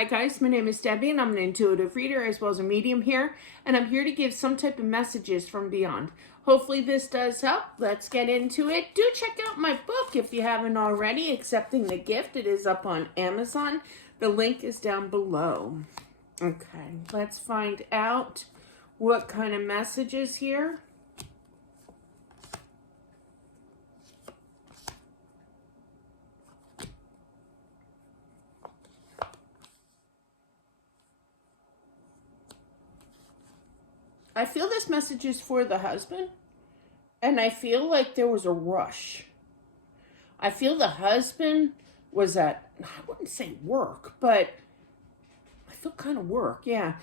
Hi guys, my name is Debbie and I'm an intuitive reader as well as a medium here, and I'm here to give some type of messages from beyond. Hopefully this does help. Let's get into it. Do check out my book if you haven't already, Accepting the Gift. It is up on Amazon. The link is down below. Okay, let's find out what kind of messages here. I feel this message is for the husband, and I feel like there was a rush. I feel the husband was at, I wouldn't say work, but I feel kind of work, yeah.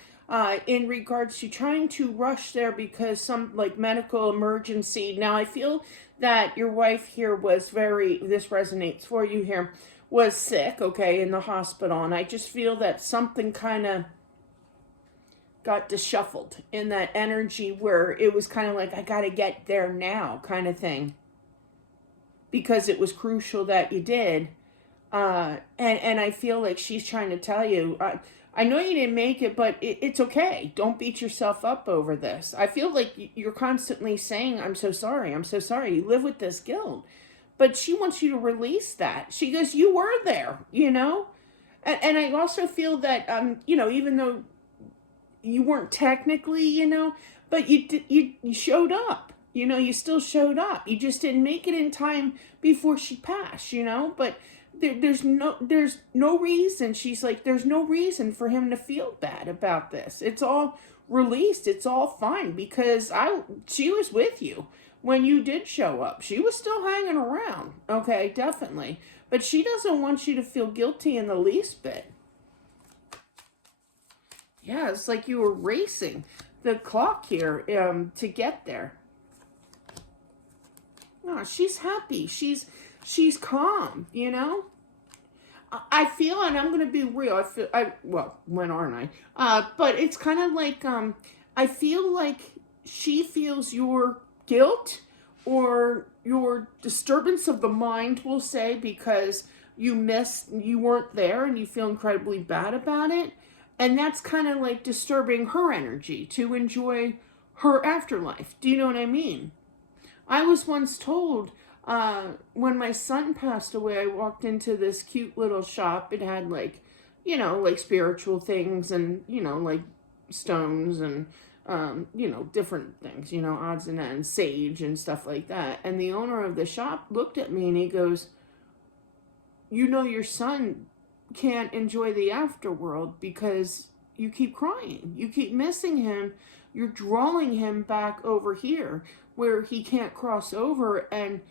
In regards to trying to rush there because some like medical emergency. Now I feel that your wife here was this resonates for you here, was sick, okay, in the hospital. And I just feel that something kind of got disshuffled in that energy where it was kind of like, I got to get there now kind of thing. Because it was crucial that you did. And I feel like she's trying to tell you, I know you didn't make it, but it's okay. Don't beat yourself up over this. I feel like you're constantly saying, I'm so sorry, I'm so sorry. You live with this guilt. But she wants you to release that. She goes, you were there, you know? And I also feel that, even though you weren't technically, but you showed up. You still showed up. You just didn't make it in time before she passed, but there's no reason. She's like, there's no reason for him to feel bad about this. It's all released. It's all fine because she was with you when you did show up. She was still hanging around. Okay, definitely. But she doesn't want you to feel guilty in the least bit. Yeah, it's like you were racing the clock here to get there. No, she's happy. She's calm, I feel, and I'm going to be real. When aren't I? But it's kind of like, I feel like she feels your guilt or your disturbance of the mind, we'll say, because you weren't there and you feel incredibly bad about it. And that's kind of like disturbing her energy to enjoy her afterlife. Do you know what I mean? I was once told when my son passed away, I walked into this cute little shop. It had like spiritual things and, like stones and, different things, odds and ends, sage and stuff like that. And the owner of the shop looked at me and he goes, your son can't enjoy the afterworld because you keep crying. You keep missing him. You're drawing him back over here where he can't cross over and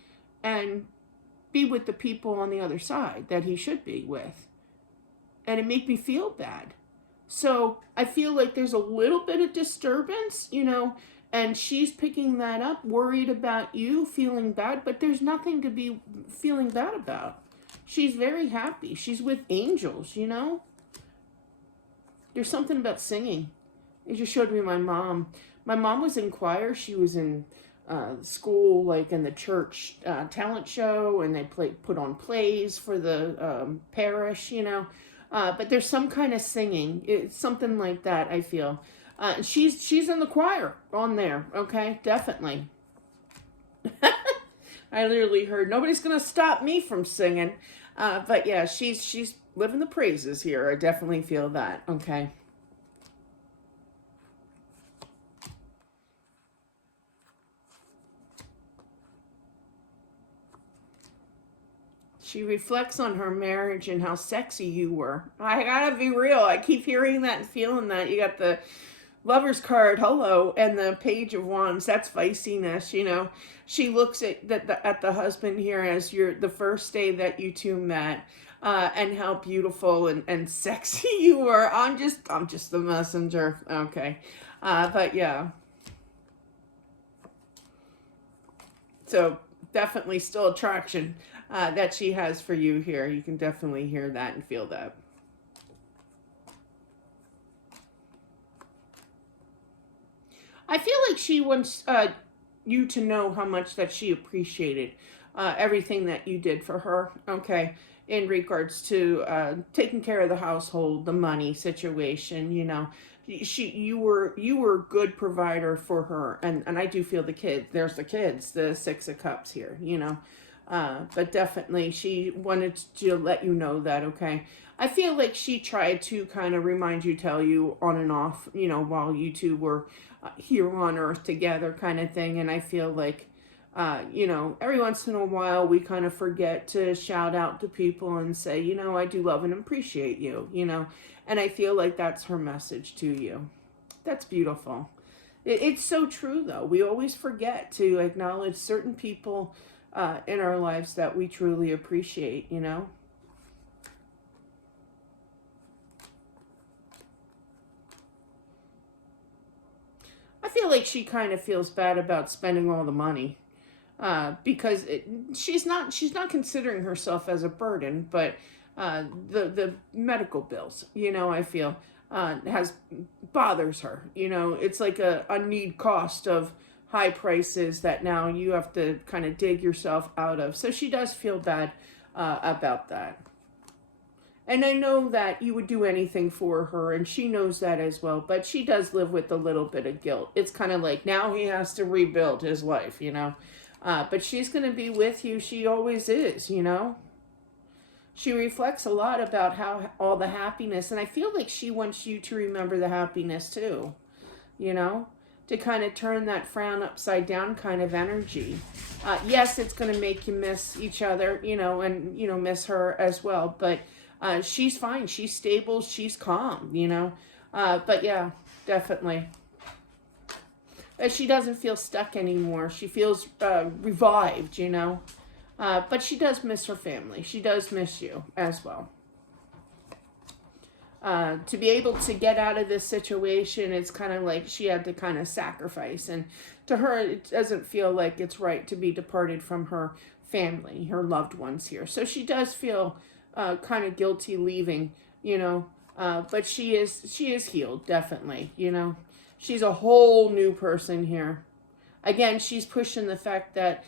be with the people on the other side that he should be with. And it made me feel bad. So I feel like there's a little bit of disturbance, and she's picking that up, worried about you feeling bad, but there's nothing to be feeling bad about. She's very happy. She's with angels, There's something about singing. It just showed me my mom. My mom was in choir. She was in school, like in the church talent show, and they put on plays for the parish, But there's some kind of singing. It's something like that, I feel. She's in the choir on there, okay? Definitely. I literally heard, nobody's going to stop me from singing. But yeah, she's living the praises here. I definitely feel that, okay? She reflects on her marriage and how sexy you were. I gotta be real. I keep hearing that and feeling that. You got the Lover's card, hello, and the Page of Wands. That's feistiness, She looks at the husband here as the first day that you two met, and how beautiful and sexy you were. I'm just the messenger, okay, but yeah. So definitely still attraction that she has for you here. You can definitely hear that and feel that. I feel like she wants you to know how much that she appreciated everything that you did for her. Okay. in regards to taking care of the household, the money situation. You know, you were a good provider for her, and I do feel the kids. There's the kids, the Six of Cups here. You know, but definitely she wanted to let you know that. Okay, I feel like she tried to kind of remind you, tell you on and off. You know, while you two were here on Earth together, kind of thing. And I feel like you know, every once in a while we kind of forget to shout out to people and say, you know, I do love and appreciate you, you know, and I feel like that's her message to you. That's beautiful. It's so true, though. We always forget to acknowledge certain people in our lives that we truly appreciate, you know. I feel like she kind of feels bad about spending all the money. Because she's not considering herself as a burden, but the medical bills, you know, I feel has bothers her. You know, it's like a need cost of high prices that now you have to kind of dig yourself out of. So she does feel bad about that. And I know that you would do anything for her, and she knows that as well. But she does live with a little bit of guilt. It's kind of like now he has to rebuild his life, you know. But she's going to be with you. She always is, you know. She reflects a lot about how all the happiness, and I feel like she wants you to remember the happiness too, you know, to kind of turn that frown upside down kind of energy. Yes, it's going to make you miss each other, you know, and, you know, miss her as well. But she's fine. She's stable. She's calm, you know. But yeah, definitely. She doesn't feel stuck anymore. She feels revived, you know. But she does miss her family. She does miss you as well. To be able to get out of this situation, it's kind of like she had to kind of sacrifice. And to her, it doesn't feel like it's right to be departed from her family, her loved ones here. So she does feel kind of guilty leaving, you know. But she is healed, definitely, you know. She's a whole new person here. Again, she's pushing the fact that,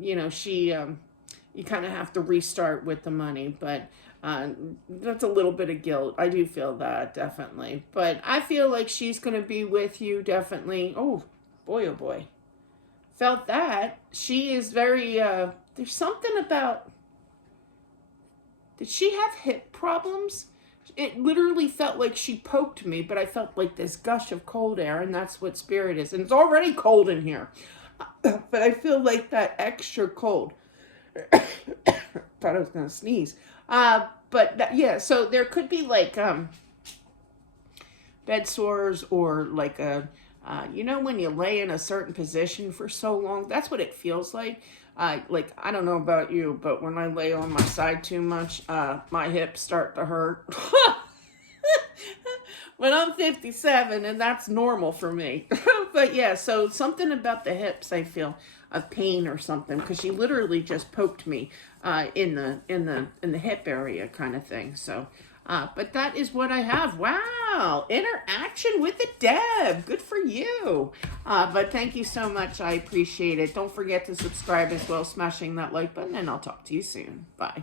you know, you kind of have to restart with the money, but that's a little bit of guilt. I do feel that, definitely. But I feel like she's going to be with you, definitely. Oh, boy, oh, boy. Felt that. She is very, there's something about, did she have hip problems? It literally felt like she poked me, but I felt like this gush of cold air, and that's what spirit is. And it's already cold in here. But I feel like that extra cold. Thought I was going to sneeze. Yeah, so there could be like bed sores or like you know, when you lay in a certain position for so long, that's what it feels like. Like, I don't know about you, but when I lay on my side too much, my hips start to hurt. When I'm 57, and that's normal for me. But yeah, so something about the hips, I feel of pain or something, because she literally just poked me in the hip area kind of thing. So but that is what I have. Wow, interaction with the Deb. Good for you. But thank you so much. I appreciate it. Don't forget to subscribe as well, smashing that like button, and I'll talk to you soon. Bye.